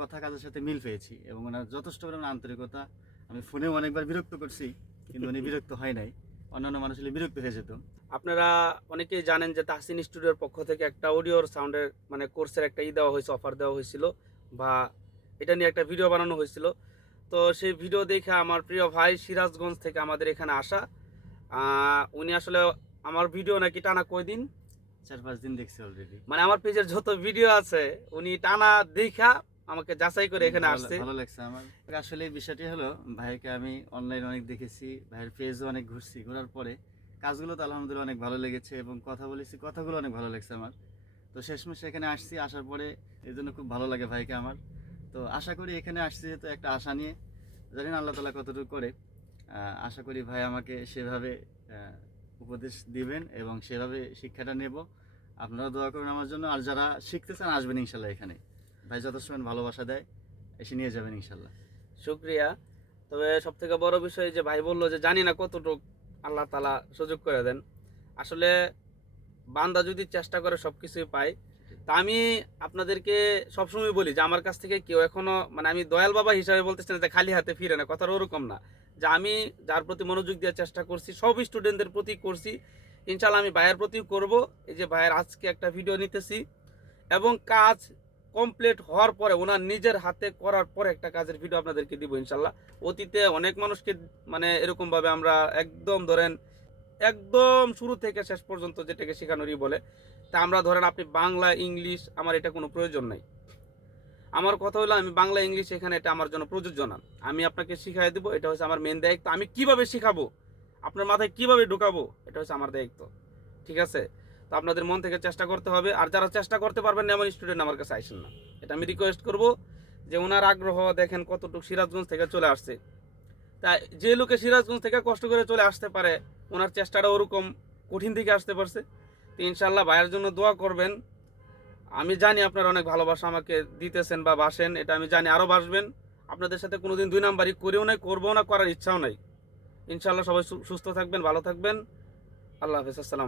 কথা কাজের সাথে মিল পেয়েছি এবং ওনার যথেষ্ট পরিমাণ আন্তরিকতা। আমি ফোনেও অনেকবার বিরক্ত করছি, কিন্তু উনি বিরক্ত হয় নাই। অন্যান্য মানুষ হলে বিরক্ত হয়ে যেত। আপনারা অনেকেই জানেন যে তাহসিন স্টুডিওর পক্ষ থেকে একটা অডিওর সাউন্ডের মানে কোর্সের একটা দেওয়া হয়েছে, অফার দেওয়া হয়েছিল, বা এটা নিয়ে একটা ভিডিও বানানো হয়েছিল। তো সেই ভিডিও দেখে আমার প্রিয় ভাই সিরাজগঞ্জ থেকে আমাদের এখানে আসা, উনি আসলে আমার ভিডিও নাকি টানা কয়দিন 4-5 দিন দেখছি অলরেডি। মানে আমার পেজের যত ভিডিও আছে উনি টানা দেখা আমাকে যাচাই করে এখানে আসছে। ভালো লাগছে আমার। আসলে এই বিষয়টি হলো, ভাইকে আমি অনলাইনে অনেক দেখেছি, ভাইয়ের পেজও অনেক ঘুরছি, ঘোরার পরে কাজগুলো তো আলহামদুলিল্লাহ অনেক ভালো লেগেছে এবং কথা বলেছি, কথাগুলো অনেক ভালো লাগছে আমার। তো শেষমেশ এখানে আসছি, আসার পরে এই জন্য খুব ভালো লাগে ভাইকে আমার। তো আশা করি এখানে আসছি যেহেতু একটা আশা নিয়ে, জানি না আল্লাহ তালা কতটুকু করে। আশা করি ভাই আমাকে সেভাবে উপদেশ দিবেন এবং সেভাবে শিক্ষাটা নেব। আপনারা দোয়া করুন আমার জন্য। আর যারা শিখতে চান আসবেন ইনশাল্লাহ এখানে। ভাই যথেষ্ট ভালোবাসা দেয়, এসে নিয়ে যাবেন ইনশাল্লাহ। শুক্রিয়া। তবে সব থেকে বড় বিষয় যে ভাই বললো যে জানি না কতটুকু আল্লাহ তালা সুযোগ করে দেন। আসলে বান্দা যদি চেষ্টা করে সব কিছুই পায়। তা আমি আপনাদেরকে সবসময় বলি যে আমার কাছ থেকে কেউ এখনো মানে আমি দয়াল বাবা হিসাবে বলতেছি না যে খালি হাতে ফিরে না, কথাটা ওরকম না। যে আমি যার প্রতি মনোযোগ দেওয়ার চেষ্টা করছি সব স্টুডেন্টদের প্রতি করছি, ইনশাল্লাহ আমি ভাইয়ের প্রতিও করব। এই যে ভাইয়ের আজকে একটা ভিডিও নিতেছি এবং কাজ কমপ্লিট হওয়ার পরে ওনার নিজের হাতে করার পরে একটা কাজের ভিডিও আপনাদেরকে দিব ইনশাল্লাহ। অতীতে অনেক মানুষকে মানে এরকমভাবে আমরা একদম ধরেন একদম শুরু থেকে শেষ পর্যন্ত যেটাকে শেখানোরই বলে, তা আমরা ধরেন আপনি বাংলা ইংলিশ আমার এটা কোনো প্রয়োজন নাই। আমার কথা হলো আমি বাংলা ইংলিশ এখানে এটা আমার জন্য প্রযোজ্য না। আমি আপনাকে শিখাই দেবো, এটা হচ্ছে আমার মেন দায়িত্ব। আমি কিভাবে শিখাবো, আপনার মাথায় কিভাবে ঢুকাবো, এটা হচ্ছে আমার দায়িত্ব। ঠিক আছে? তো আপনাদের মন থেকে চেষ্টা করতে হবে। আর যারা চেষ্টা করতে পারবেন না এমন স্টুডেন্ট আমার কাছে আসেন না, এটা আমি রিকোয়েস্ট করব। যে ওনার আগ্রহ দেখেন কতটুকু, সিরাজগঞ্জ থেকে চলে আসছে। তাই যে লোকে সিরাজগঞ্জ থেকে কষ্ট করে চলে আসতে পারে ওনার চেষ্টাটা ওরকম কঠিন দিকে আসতে পারছে। তো ইনশাল্লাহ ভাইয়ের জন্য দোয়া করবেন। আমি জানি আপনারা অনেক ভালোবাসা আমাকে দিতেছেন বা বাসেন, এটা আমি জানি, আরও বাসবেন। আপনাদের সাথে কোনোদিন দুই নাম্বারই করেও নাই, করবো না, করার ইচ্ছাও নাই। ইনশাল্লাহ সবাই সুস্থ থাকবেন, ভালো থাকবেন। আল্লাহ হাফেজ, আসসালাম।